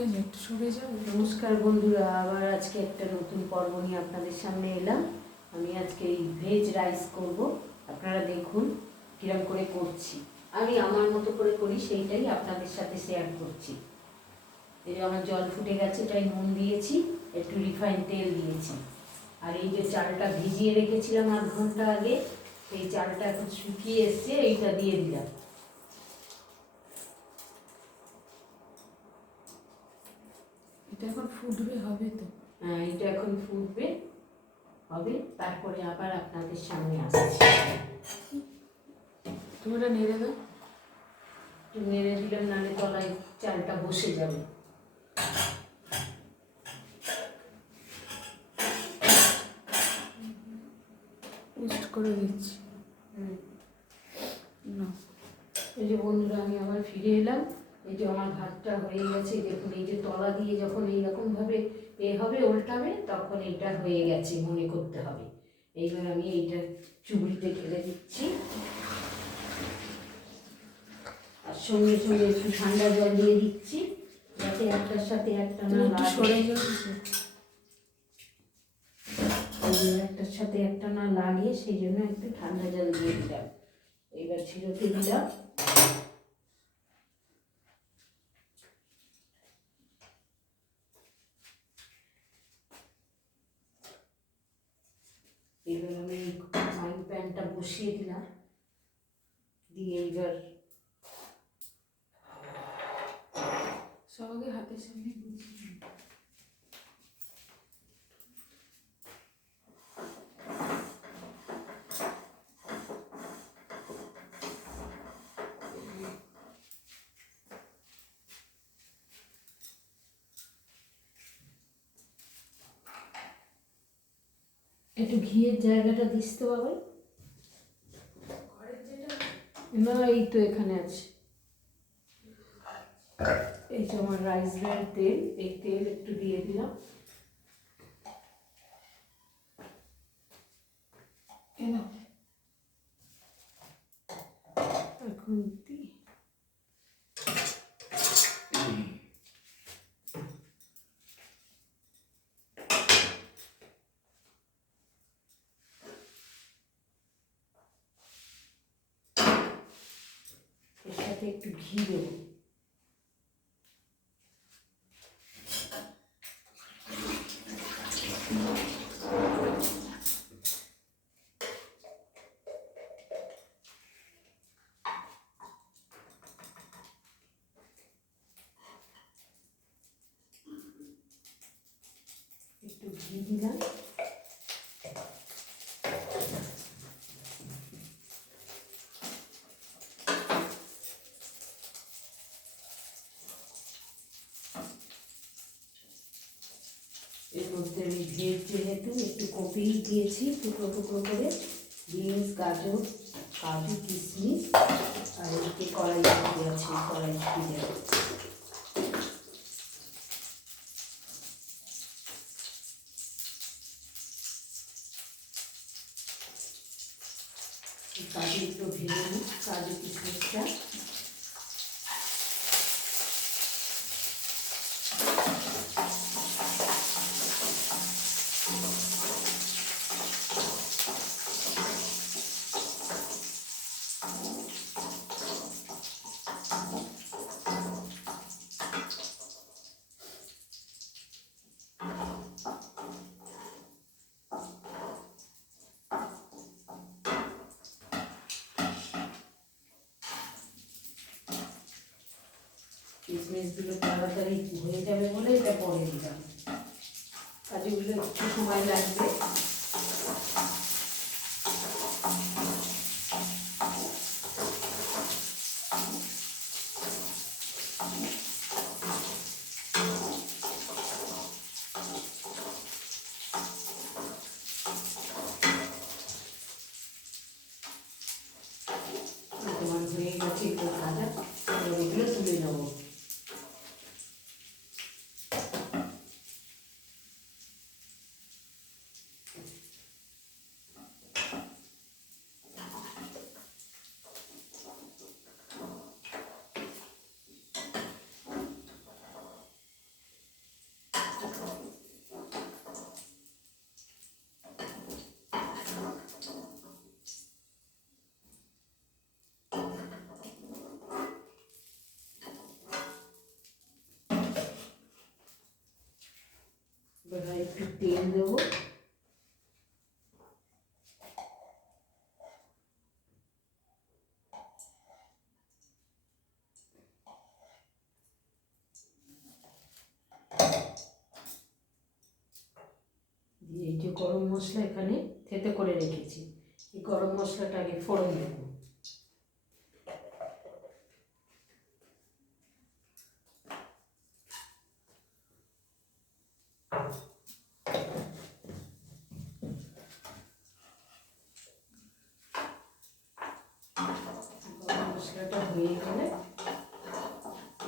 সরে যাও। নমস্কার বন্ধুরা, আবার আজকে একটা নতুন পর্ব নিয়ে আপনাদের সামনে এলাম। আমি আজকে এই ভেজ রাইস করব। আপনারা দেখুন কিরম করে করছি। আমি আমার মতো করে করি, সেইটাই আপনাদের সাথে শেয়ার করছি। এই যে আমার জল ফুটে গেছে, এটাই নুন দিয়েছি, একটু রিফাইন তেল দিয়েছি। আর এই যে চালটা ভিজিয়ে রেখেছিলাম 8 ঘন্টা আগে, এই চালটা এখন শুকিয়ে এসছে, এইটা দিয়ে দিলাম। এটা এখন ফুটবে, হবে তো? হ্যাঁ, এটা এখন ফুটবে, হবে, তারপরে আবার আপনাদের সামনে আসছি। তুমি এটা নেড়ে দাও। একটু নেড়ে দিলাম, নাহলে তলায় চালটা বসে যাবে। পোস্ট করে দিচ্ছি। না, এই যে বন্ধুরা, আমি আবার ফিরে এলাম। এই যে আমার ভাতটা হয়ে গেছে, দেখুন এই যে তলা দিয়ে যখন এইরকমভাবে হবে, উল্টাবে, তখন এইটা হয়ে গেছে মনে করতে হবে। এইবার আমি এইটা চুবড়িতে ঢেলে দিচ্ছি, আর সঙ্গে সঙ্গে একটু ঠান্ডা জল দিয়ে দিচ্ছি, যাতে একটার সাথে একটা না একটু সরে যাও। একটার সাথে একটা না লাগে, সেই জন্য একটু ঠান্ডা জল দিয়ে দিলাম। এবার ছিড়োতে দিলাম। এবার আমি ফ্রাইং প্যানটা বসিয়ে দিলাম, দিয়ে এইবার সবাইকে হাতের সামনে বুঝিয়ে একটু ঘিয়ের জায়গাটা দিস তো বাবা। না, এই তো এখানে আছে। এই যে আমার রাইস ব্র্যান্ড তেল, এই তেল একটু দিয়ে দিলাম। এখন দিই। এর সাথে একটু ঘি দেবো। একটু ঘি দিলাম। এর মধ্যে আমি ভেজ যেহেতু একটু কপি দিয়েছি টুকরো টুকরো করে, বিনস, গাজর, কাজু, কিশমিশ, আর এদিকে কড়াইশুঁটি আছে, কড়াইশুঁটি দেবো। কাজু একটু ভেজে নিই, কাজু কিশমিশটা। কিশমিশগুলো তাড়াতাড়ি হয়ে যাবে বলে এটা পরে দিলাম। কাজুগুলো একটু সময় লাগবে। তোমার হয়ে গেছে একটু ভাজা, এগুলো তুলে নেবো। একটু তেল দেবো। দিয়ে এই যে গরম মশলা এখানে থেতে করে রেখেছি, এই গরম মশলাটা আগে ফোড়ন দেব। গরম মশলাটা হয়ে গেলে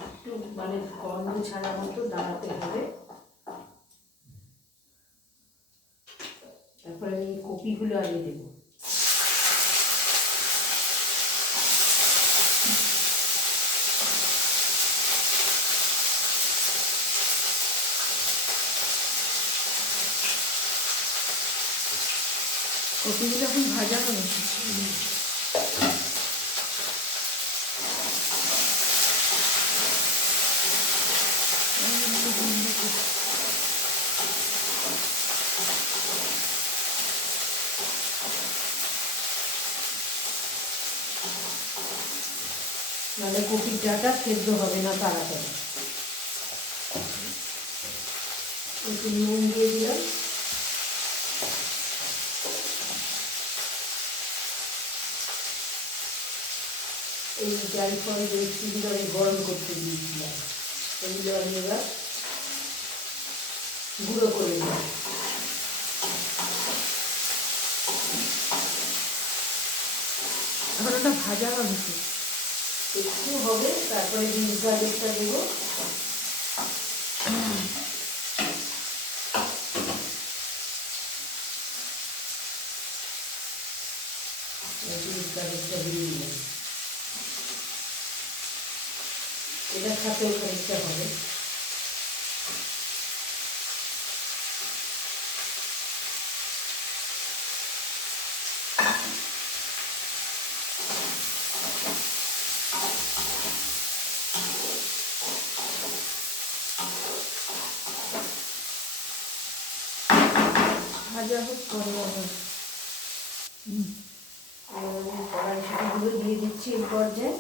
একটু মানে গন্ধ ছাড়া মতো দাঁড়াতে হবে। তারপরে আমি কপিগুলো আগে দেবো। কপিগুলো এখন ভাজা হবে। নাহলে কপির ডাটা সেদ্ধ হবে না তাড়াতাড়ি। একটু নুন দিয়ে দিলাম। এই জায়ফল রেসিপিগুলো আমি গরম করতে দিয়েছিলাম, এগুলো আমি এবার গুঁড়ো করে দিই। এখন ওটা ভাজা হবে কি? একটু হবে, তারপরে বীজ গাজরটা দেবো। বীজ গাজরটা দিয়ে দিলাম, এটা খাতেও খানিকটা হবে। ভাজা হোক পরে আবার। আমি কড়াইশুঁটিগুলো দিয়ে দিচ্ছি এই পর্যায়ে।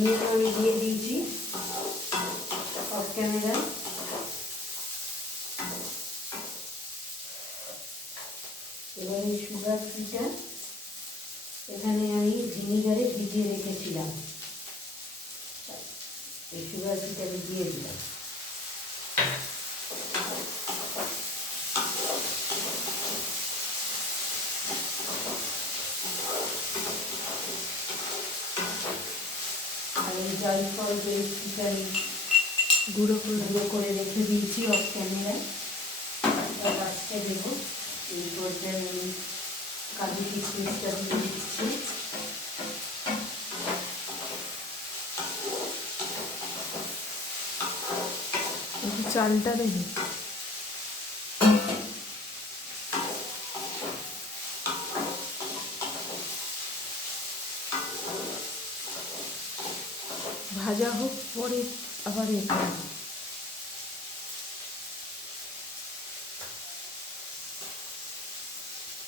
নুন আমি দিয়ে দিয়েছি অফ ক্যামেরায়। এবার এই সুগার ফ্রিটা এখানে আমি ভিনিগারে ভিজিয়ে রেখেছিলাম, এই সুগার ফ্রিটা আমি দিয়ে দিলাম। আর এই জায়ফল রেসিপিটা আমি গুঁড়ো করে রেখে দিয়েছি অফ ক্যামেরায়, গাছটা দেবো। এই পর্যায়ে আমি কাজু কিশমিশটা দিয়ে দিচ্ছি। চালটা দেখি। ভাজা হোক পরে আবার এ করবো।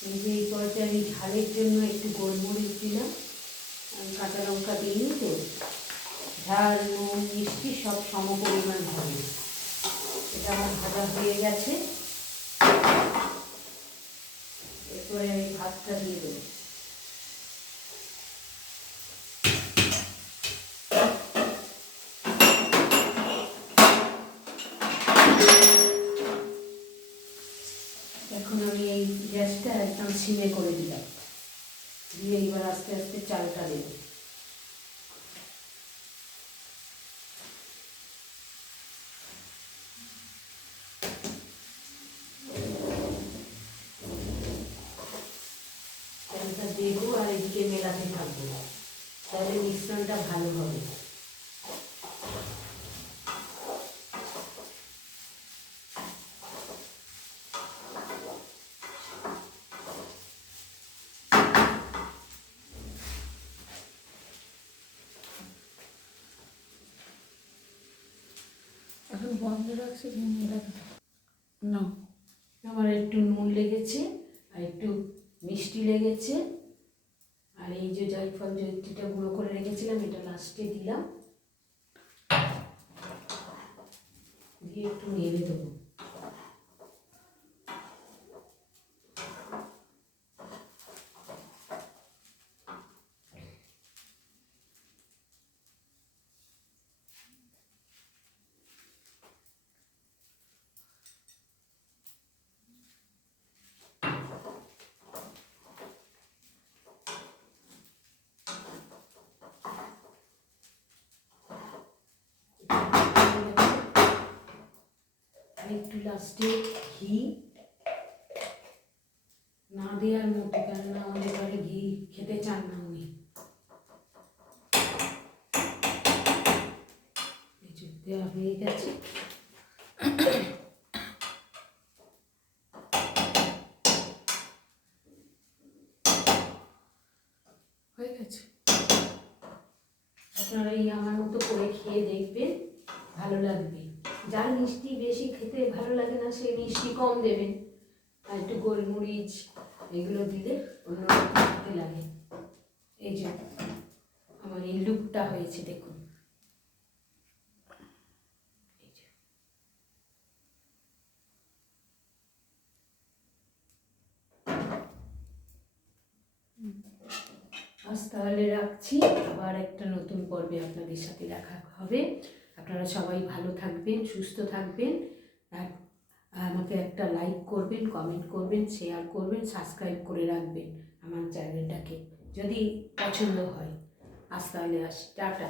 এই যে এই পর্যায়ে আমি ঝালের জন্য একটু গোলমরিচ দিলাম, আমি কাঁচা লঙ্কা দিইনি তো, ঝাল নুন মিষ্টি সব সম পরিমাণ হবে। এটা আমার ভাজা হয়ে গেছে, এরপরে আমি ভাতটা দিয়ে দেবো। এখন আমি এই গ্যাসটা একদম সিমে করে দিলাম, দিয়ে এবার আস্তে আস্তে চালটা দেবো। চালটা দেবো আর এদিকে মেলাতে থাকবো, তাহলে মিশ্রণটা ভালো হবে। বন্ধ রাখছি ভেঙে রাখি না। আমার একটু নুন লেগেছে আর একটু মিষ্টি লেগেছে, আর এই যে জয়ফল জয়ত্রীটা গুঁড়ো করে রেখেছিলাম এটা লাস্টে দিলাম, দিয়ে একটু নেড়ে দেবো। আর একটু লাস্টে ঘি না দেওয়ার মতো, কেননা আমাদের ঘরে ঘি খেতে চান না উনি। দেওয়া হয়ে গেছে। হয়ে গেছে। আপনারা এই আমার মতো করে খেয়ে দেখবেন, ভালো লাগবে। যার মিষ্টি বেশি খেতে ভালো লাগে না সে মিষ্টি কম দেবেন, আর একটু গোলমরিচ এগুলো দিলে অন্যরকম খেতে লাগে। এই যে আমার এই লুকটা হয়েছে দেখুন। এই যে আজ তাহলে রাখছি, আবার একটা নতুন পর্বে আপনাদের সাথে দেখা হবে। আপনারা সবাই ভালো থাকবেন, সুস্থ থাকবেন, আর আমাকে একটা লাইক করবেন, কমেন্ট করবেন, শেয়ার করবেন, সাবস্ক্রাইব করে রাখবেন আমার চ্যানেলটাকে যদি পছন্দ হয়। আজ তাহলে আসি, টাটা।